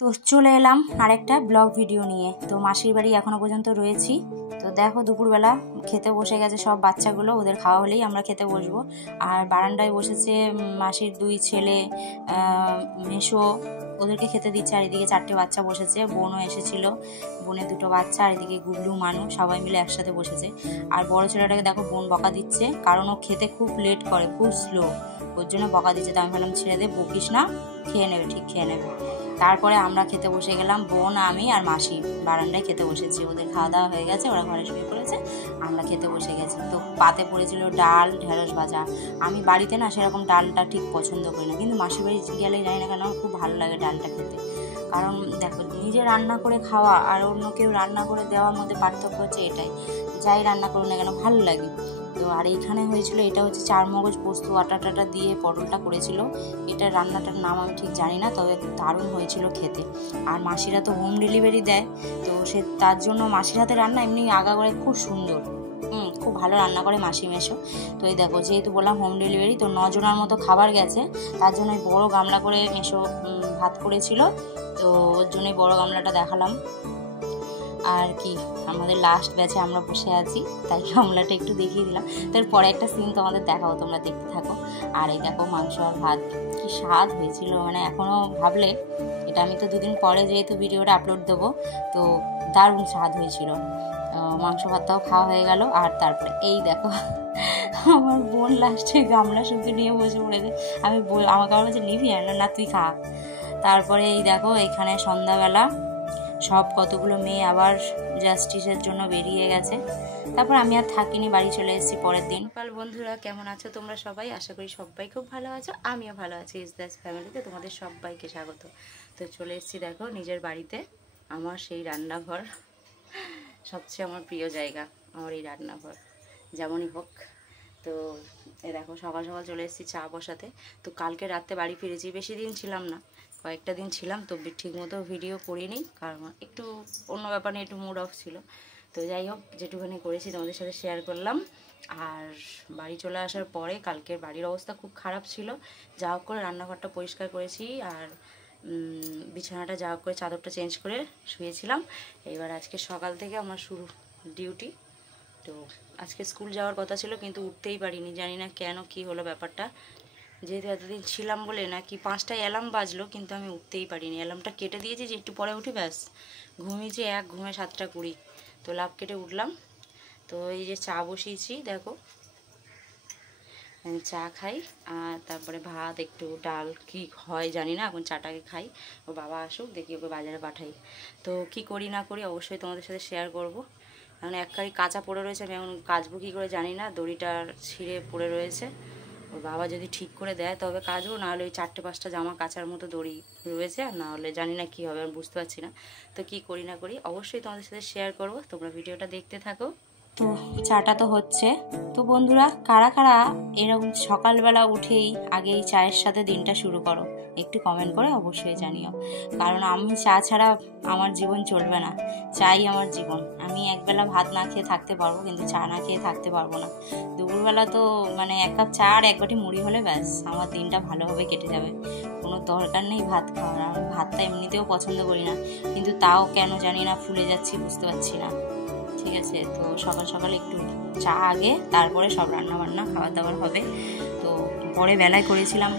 তো চলে এলাম আরেকটা ব্লগ ভিডিও নিয়ে। তো মাসির বাড়ি এখনো পর্যন্ত রয়েছি। তো দেখো দুপুরবেলা খেতে বসে গেছে সব বাচ্চাগুলো, ওদের খাওয়া হলেই আমরা খেতে বসবো। আর বারান্দায় বসেছে মাসির দুই ছেলে, মেসো, ওদেরকে খেতে দিচ্ছে। আর এদিকে 4টে বাচ্চা বসেছে, বোনও এসেছিল, বোনের 2টো বাচ্চা, আর এদিকে গুবলু, মানু সবাই মিলে একসাথে বসেছে। আর বড় ছেলেটাকে দেখো বোন বকা দিচ্ছে, কারণ ও খেতে খুব লেট করে, খুব স্লো, ওর জন্য বকা দিচ্ছে। তো আমি ভাবলাম ছেড়ে দে, বকিস না, খেয়ে নেবে, ঠিক খেয়ে নেবে। তারপরে আমরা খেতে বসে গেলাম, বোন, আমি আর মাসি বারান্দায় খেতে বসেছি। ওদের খাওয়া দাওয়া হয়ে গেছে, ওরা ঘরে শুয়ে পড়েছে, আমরা খেতে বসে গেছি। তো পাতে পড়েছিল ডাল, ঢেঁড়স ভাজা। আমি বাড়িতে না সেরকম ডালটা ঠিক পছন্দ করি না, কিন্তু মাসির বাড়ি গেলে জানি না কেন খুব ভালো লাগে ডালটা খেতে। কারণ দেখো, নিজে রান্না করে খাওয়া আর অন্য কেউ রান্না করে দেওয়ার মধ্যে পার্থক্য হচ্ছে এটাই, যাই রান্না করুন না কেন ভালো লাগে। তো আর এইখানে হয়েছিল, এটা হচ্ছে 4 মগজ পোস্ত আটা টাটা দিয়ে পটলটা করেছিল। এটা রান্নাটার নাম আমি ঠিক জানি না, তবে দারুণ হয়েছিল খেতে। আর মাসিরা তো হোম ডেলিভারি দেয়, তো সে তার জন্য মাসির হাতে রান্না এমনি আগাগোড়ায় খুব সুন্দর, খুব ভালো রান্না করে মাসি মেশো। তো এই দেখো, যেহেতু বললাম হোম ডেলিভারি, তো 9 জনের মতো খাবার গেছে, তার জন্য ওই বড়ো গামলা করে মেশো ভাত করেছিল। তো ওর জন্যই বড়ো গামলাটা দেখালাম। আর কি, আমাদের লাস্ট ব্যাচে আমরা বসে আছি, তাই গামলাটা একটু দেখিয়ে দিলাম। তারপরে একটা সিন তোমাদের দেখাবো, তোমরা দেখতে থাকো। আর এই দেখো মাংস আর ভাত, কি স্বাদ হয়েছিল, মানে এখনও ভাবলে, এটা আমি তো 2 দিন পরে যেহেতু ভিডিওটা আপলোড দেবো, তো দারুণ স্বাদ হয়েছিল। মাংস ভাতটাও খাওয়া হয়ে গেল। আর তারপরে এই দেখো আমার বোন লাস্টে গামলা শুধু নিয়ে বসে পড়েছে। আমাকে আবার বলছে নিবি না, তুই খা। তারপরে এই দেখো, এখানে সন্ধ্যাবেলা সব কতগুলো মেয়ে আবার জাস্টিসের জন্য বেরিয়ে গেছে। তারপর আমি আর থাকিনি, বাড়ি চলে এসেছি পরের দিন। বন্ধুরা, কেমন আছো তোমরা সবাই? আশা করি সবাই খুব ভালো আছো, আমিও ভালো আছি। ইসদাস ফ্যামিলিতে তোমাদের সবাইকে স্বাগত। তো চলে এসেছি দেখো নিজের বাড়িতে, আমার সেই রান্নাঘর, সবচেয়ে আমার প্রিয় জায়গা আমার এই রান্নাঘর, যেমনই হোক। তো এ দেখো, সকাল সকাল চলে এসেছি চা বসাতে। তো কালকে রাতে বাড়ি ফিরেছি, বেশি দিন ছিলাম না, কয়েকটা দিন ছিলাম। তো ঠিক মতো ভিডিও করিনি, কারণ একটু অন্য ব্যাপার নিয়ে একটু মুড অফ ছিল। তো যাই হোক, যেটুখানি করেছি তোমাদের সাথে শেয়ার করলাম। আর বাড়ি চলে আসার পরে কালকের বাড়ির অবস্থা খুব খারাপ ছিল, যা হোক করে রান্নাঘরটা পরিষ্কার করেছি, আর বিছানাটা যা হোক করে চাদরটা চেঞ্জ করে শুয়েছিলাম। এবার আজকে সকাল থেকে আমার শুরু ডিউটি। তো আজকে স্কুল যাওয়ার কথা ছিল, কিন্তু উঠতেই পারিনি, জানি না কেন, কি হলো ব্যাপারটা। যেহেতু এতদিন ছিলাম বলে নাকি 5টায় অ্যালার্ম বাজলো, কিন্তু আমি উঠতেই পারিনি। অ্যালার্মটা কেটে দিয়েছি যে একটু পরে উঠি, ব্যাস ঘুমিয়েছি, এক ঘুমে 7টা 20। তো লাভ কেটে উঠলাম। তো এই যে চা বসিয়েছি দেখো, চা খাই, আর তারপরে ভাত, একটু ডাল, কি হয় জানি না, এখন চাটাকে খাই। ও বাবা আসুক, দেখি ওকে বাজারে পাঠাই। তো কি করি না করি অবশ্যই তোমাদের সাথে শেয়ার করব। কারণ এক কারি কাঁচা পড়ে রয়েছে, আমি এখন কাচবো কী করে জানি না, দড়িটা ছিঁড়ে পড়ে রয়েছে। ওর বাবা যদি ঠিক করে দেয় তবে কাচবো, নাহলে ওই 4টে-5টা জামা কাচার মতো দড়ি রয়েছে, আর নাহলে জানি না কী হবে, আমি বুঝতে পারছি না। তো কি করি না করি অবশ্যই তোমাদের সাথে শেয়ার করব, তোমরা ভিডিওটা দেখতে থাকো। তো চাটা তো হচ্ছে। তো বন্ধুরা, কারা কারা এরকম সকালবেলা উঠেই আগেই চায়ের সাথে দিনটা শুরু করো, একটু কমেন্ট করে অবশ্যই জানিও। কারণ আমি চা ছাড়া আমার জীবন চলবে না, চাই আমার জীবন। আমি একবেলা ভাত না খেয়ে থাকতে পারবো, কিন্তু চা না খেয়ে থাকতে পারবো না। দুপুরবেলা তো মানে 1 কাপ চা আর 1 বাটি মুড়ি হলে ব্যাস আমার দিনটা ভালোভাবে কেটে যাবে, কোনো দরকার নেই ভাত খাওয়ার। আমি ভাতটা এমনিতেও পছন্দ করি না, কিন্তু তাও কেন জানি না ফুলে যাচ্ছি, বুঝতে পারছি না। ঠিক আছে, তো সকাল সকাল একটু চা আগে, তারপরে সব রান্নাবান্না খাবার দাবার হবে। তো পরে বেলায় করেছিলাম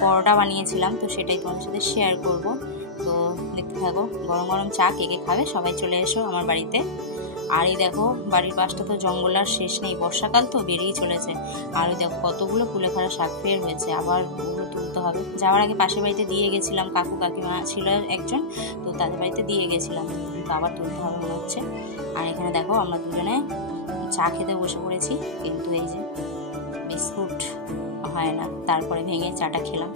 পরোটা বানিয়েছিলাম, তো সেটাই তোমার সাথে শেয়ার করব। তো দেখতে থাকো, গরম গরম চা কে কে খাবে সবাই চলে এসো আমার বাড়িতে। আর এই দেখো, বাড়ির পাশটা তো জঙ্গল আর শেষ নেই, বর্ষাকাল তো বেরিয়েই চলেছে। আর ওই দেখো কতগুলো কুলেখাড়া শাক ফের হয়েছে, আবার ওগুলো তুলতে হবে। যাওয়ার আগে পাশের বাড়িতে দিয়ে গেছিলাম, কাকু কাকিমা ছিল একজন, তো তাদের বাড়িতে দিয়ে গেছিলাম, তো আবার তুলতে হবে মনে হচ্ছে। আর এখানে দেখো আমরা দুজনে চা খেতে বসে পড়েছি, কিন্তু এই যে বিস্কুট হয় না, তারপরে ভেঙে চাটা খেলাম।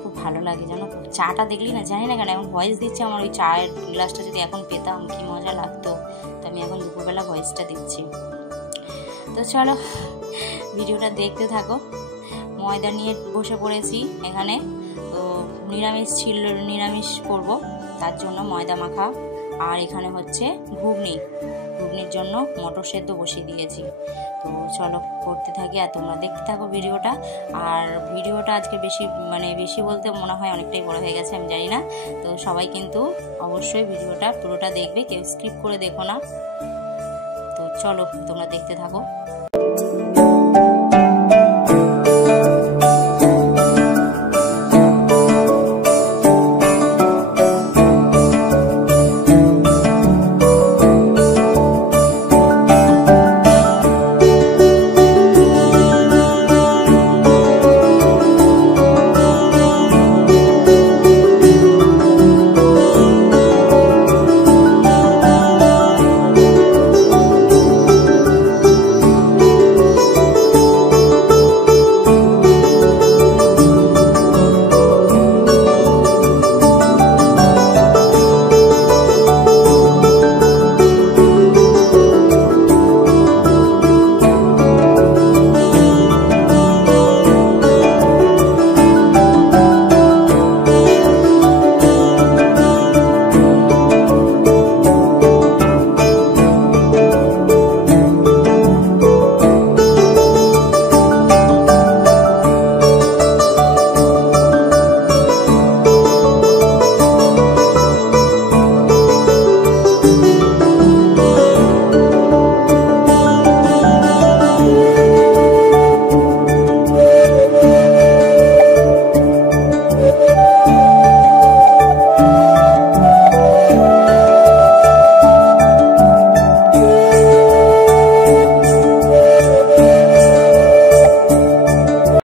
খুব ভালো লাগে জানো, চাটা দেখলি না, জানি না কেন এখন ভয়েস দিচ্ছে। আমার ওই চায়ের গ্লাসটা যদি এখন পেতাম কি মজা লাগতো, তো আমি এখন দুপুরবেলা ভয়েসটা দিচ্ছি। তো চলো ভিডিওটা দেখতে থাকো। ময়দা নিয়ে বসে পড়েছি এখানে, তো নিরামিষ করব, তার জন্য ময়দা মাখা। আর এখানে হচ্ছে ঘুগনি, ঘুগনির জন্য মটর সেদ্ধ বসিয়ে দিয়েছি। তো চলো করতে থাকি আর তোমরা দেখতে থাকো ভিডিওটা। আর ভিডিওটা আজকে বেশি বলতে মনে হয় অনেকটাই বড় হয়ে গেছে, আমি জানি না। তো সবাই কিন্তু অবশ্যই ভিডিওটা পুরোটা দেখবে, কেউ স্কিপ করে দেখো না। তো চলো তোমরা দেখতে থাকো।